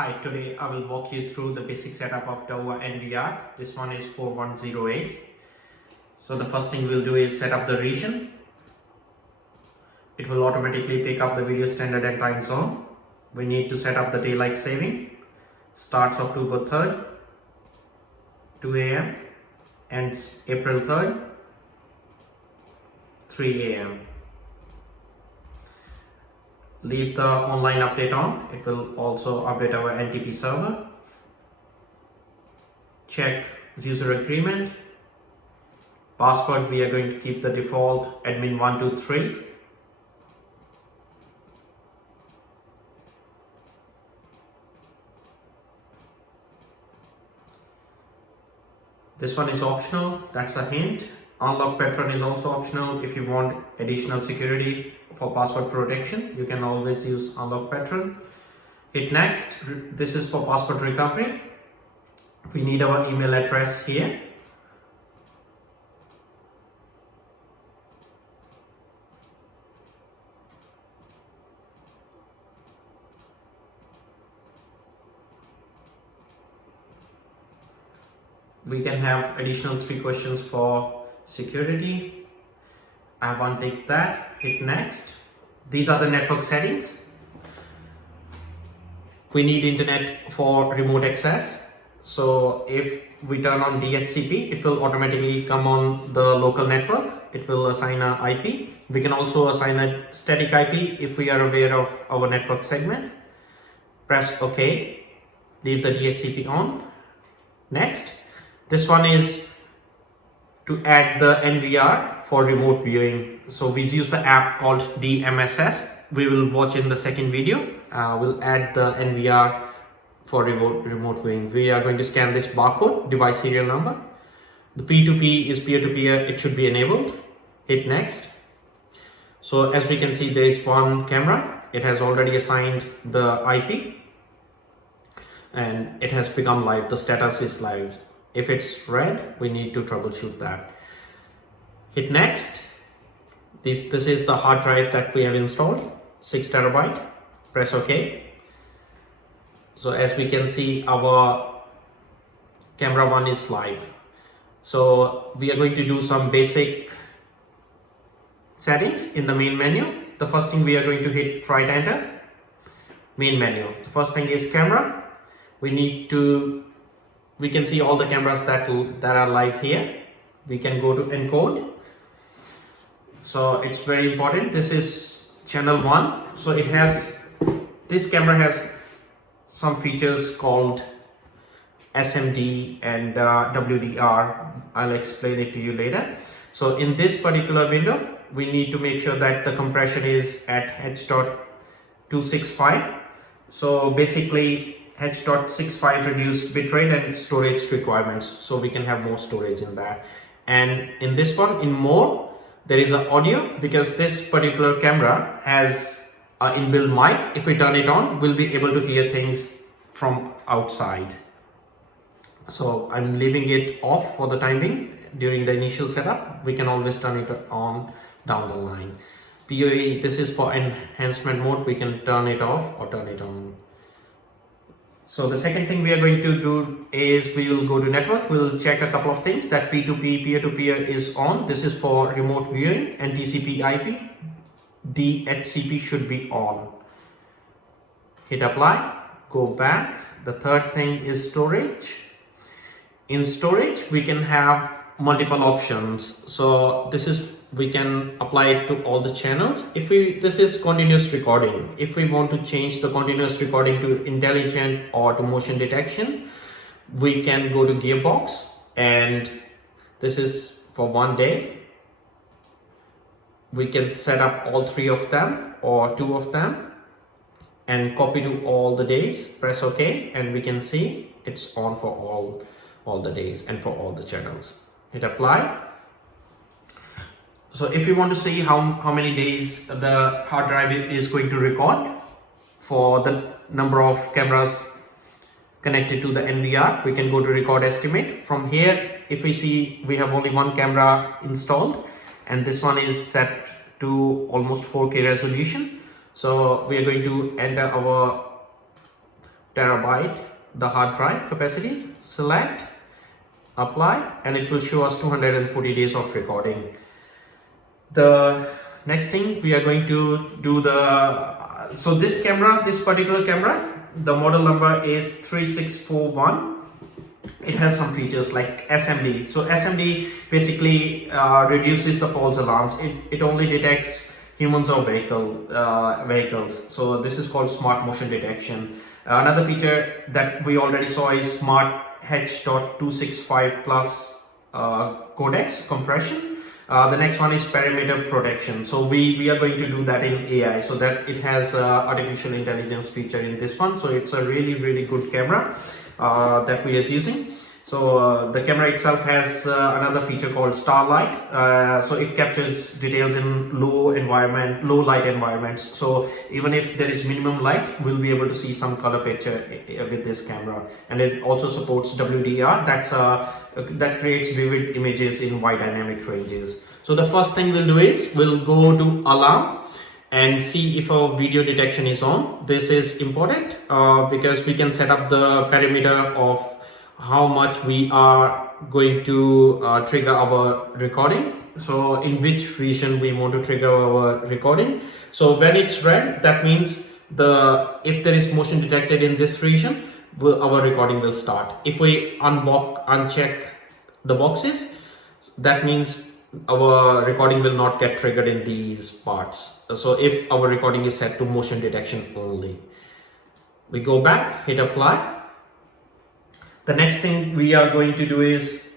Hi, today I will walk you through the basic setup of Dahua NVR. This one is 4108. So the first thing we'll do is set up the region. It will automatically pick up the video standard and time zone. We need to set up the daylight saving. Starts October 3rd, 2 a.m. ends April 3rd, 3 a.m. Leave the online update on. It will also update our NTP server. Check user agreement. Password, we are going to keep the default admin123. This one is optional, that's a hint. Unlock patron is also optional. If you want additional security for password protection, you can always use unlock patron. Hit next. This is for password recovery. We need our email address here. We can have additional 3 questions for security. I want to take that. Hit next. These are the network settings. We need internet for remote access. So if we turn on DHCP, it will automatically come on the local network. It will assign an IP. We can also assign a static IP if we are aware of our network segment. Press OK. Leave the DHCP on. Next. This one is to add the NVR for remote viewing. So we use the app called DMSS. We will watch in the second video. We'll add the NVR for remote viewing. We are going to scan this barcode, device serial number. The P2P is peer-to-peer. It should be enabled. Hit next. So as we can see, there is one camera. It has already assigned the IP and it has become live. The status is live. If it's red, we need to troubleshoot that. Hit next. This is the hard drive that we have installed, 6 terabyte. Press OK. So as we can see, our camera 1 is live. So we are going to do some basic settings in the main menu. The first thing, we are going to hit right enter. Main menu. The first thing is camera. We can see all the cameras that are live here. We can go to encode. So it's very important. This is channel 1. So this camera has some features called SMD and WDR. I'll explain it to you later. So in this particular window, we need to make sure that the compression is at H.265. So basically, H.65 reduced bitrate and storage requirements, so we can have more storage in that. And in this one, in more, there is an audio, because this particular camera has an inbuilt mic. If we turn it on, we'll be able to hear things from outside. So I'm leaving it off for the time being. During the initial setup, we can always turn it on down the line. PoE, this is for enhancement mode. We can turn it off or turn it on. So the second thing we are going to do is we will go to network. We'll check a couple of things, that P2P peer-to-peer is on. This is for remote viewing, and TCP IP. DHCP should be on. Hit apply, go back. The third thing is storage. In storage, we can have multiple options. So we can apply it to all the channels. This is continuous recording. If we want to change the continuous recording to intelligent or to motion detection, we can go to gearbox, and this is for 1 day. We can set up all 3 of them or 2 of them and copy to all the days. Press OK, and we can see it's on for all the days and for all the channels. Hit apply. So if you want to see how many days the hard drive is going to record for the number of cameras connected to the NVR, we can go to record estimate. From here, if we see we have only 1 camera installed, and this one is set to almost 4K resolution. So we are going to enter our terabyte the hard drive capacity. Select, apply, and it will show us 240 days of recording. The next thing we are going to do so this particular camera, the model number is 3641. It has some features like SMD. So SMD basically reduces the false alarms. It only detects humans or vehicles. So this is called smart motion detection. Another feature that we already saw is smart H.265 plus codecs compression. The next one is parameter protection. So we are going to do that in AI, so that it has artificial intelligence feature in this one. So it's a really good camera that we are using. So the camera itself has another feature called starlight. So it captures details in low light environments. So even if there is minimum light, we'll be able to see some color picture with this camera. And it also supports WDR. That creates vivid images in wide dynamic ranges. So the first thing we'll do is we'll go to alarm and see if our video detection is on. This is important because we can set up the parameter of how much we are going to trigger our recording. So in which region we want to trigger our recording. So when it's red, that means if there is motion detected in this region, our recording will start. If we uncheck the boxes, that means our recording will not get triggered in these parts. So if our recording is set to motion detection only, we go back, hit apply. The next thing we are going to do is,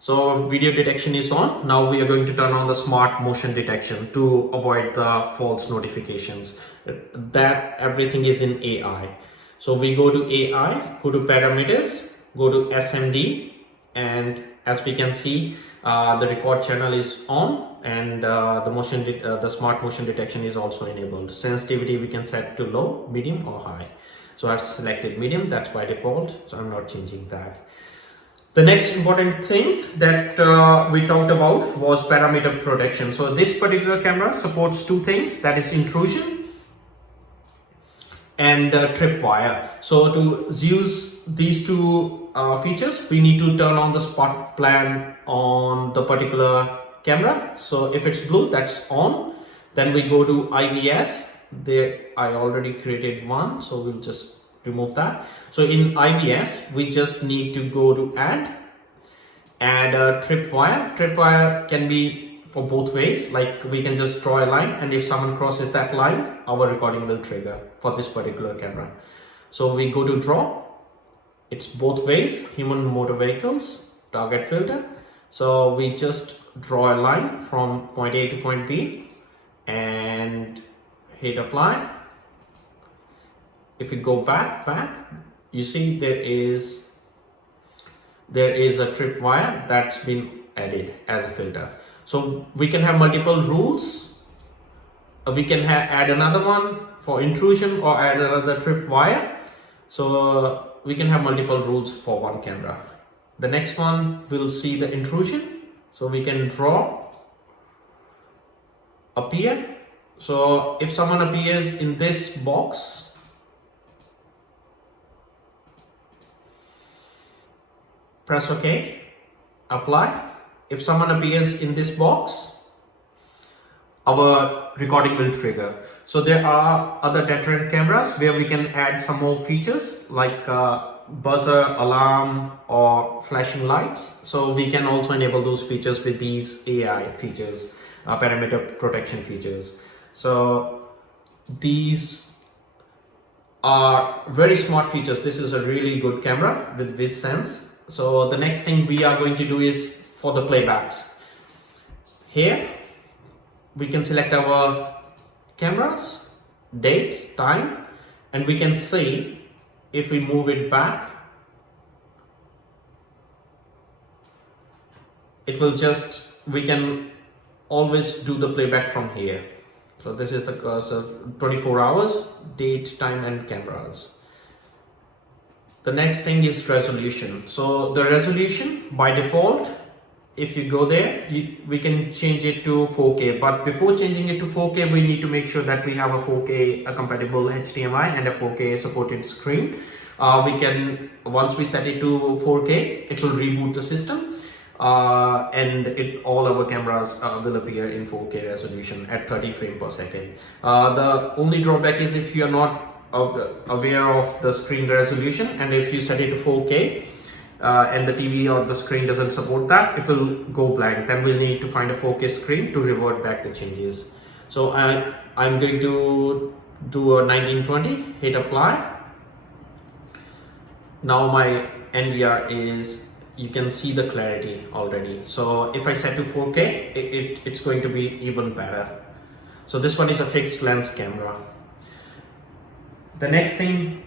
so video detection is on. Now we are going to turn on the smart motion detection to avoid the false notifications. That everything is in AI. So we go to AI, go to parameters, go to SMD, and as we can see, the record channel is on, and the smart motion detection is also enabled. Sensitivity we can set to low, medium, or high. So I've selected medium, that's by default, so I'm not changing that. The next important thing that we talked about was parameter protection. So this particular camera supports two things, that is intrusion and tripwire. So to use these two features, we need to turn on the spot plan on the particular camera. So if it's blue, that's on. Then we go to IVS. There I already created one, so we'll just remove that. So in IVS, we just need to go to add a tripwire. Tripwire can be for both ways, like we can just draw a line, and if someone crosses that line, our recording will trigger for this particular camera. So we go to draw, it's both ways, human, motor vehicles, target filter. So we just draw a line from point A to point B and hit apply. If we go back, you see there is a tripwire that's been added as a filter. So we can have multiple rules. We can add another one for intrusion or add another tripwire. So we can have multiple rules for one camera. The next one, we'll see the intrusion. So we can draw, appear. So if someone appears in this box, press OK, apply. If someone appears in this box, our recording will trigger. So there are other deterrent cameras where we can add some more features like buzzer, alarm, or flashing lights. So we can also enable those features with these AI features, parameter protection features. So these are very smart features. This is a really good camera with VisSense. So the next thing we are going to do is for the playbacks. Here we can select our cameras, dates, time, and we can see if we move it back, we can always do the playback from here. So this is the cursor, 24 hours, date, time, and cameras. The next thing is resolution. So the resolution by default, if you go there, we can change it to 4K. But before changing it to 4K, we need to make sure that we have a 4K compatible HDMI and a 4K supported screen. we can, once we set it to 4K, it will reboot the system. And all our cameras will appear in 4K resolution at 30 frames per second. The only drawback is if you are not aware of the screen resolution, and if you set it to 4K and the TV or the screen doesn't support that, it will go blank. Then we'll need to find a 4K screen to revert back the changes. So I'm going to do a 1920, hit apply. Now my NVR is, you can see the clarity already. So if I set to 4K, it's going to be even better. So this one is a fixed lens camera. The next thing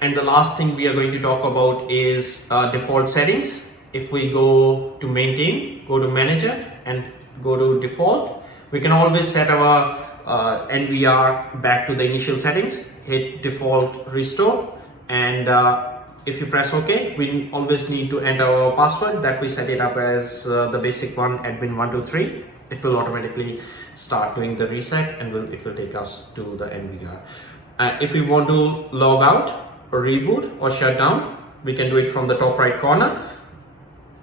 and the last thing we are going to talk about is default settings. If we go to maintain, go to manager and go to default, we can always set our NVR back to the initial settings, hit default restore, and if you press OK, we always need to enter our password that we set it up as the basic one, admin123. It will automatically start doing the reset and it will take us to the NVR. If we want to log out or reboot or shut down, we can do it from the top right corner.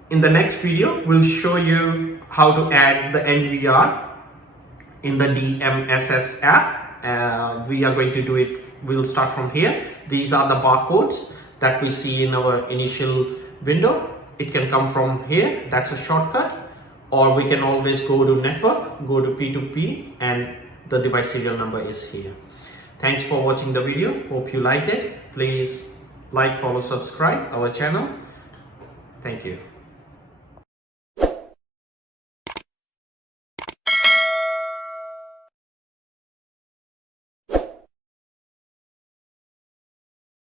In the next video, we'll show you how to add the NVR in the DMSS app. We are going to do it, we'll start from here. These are the barcodes that we see in our initial window. It can come from here, that's a shortcut, or we can always go to network, go to P2P, and the device serial number is here. Thanks for watching the video. Hope you liked it. Please like, follow, subscribe our channel. Thank you.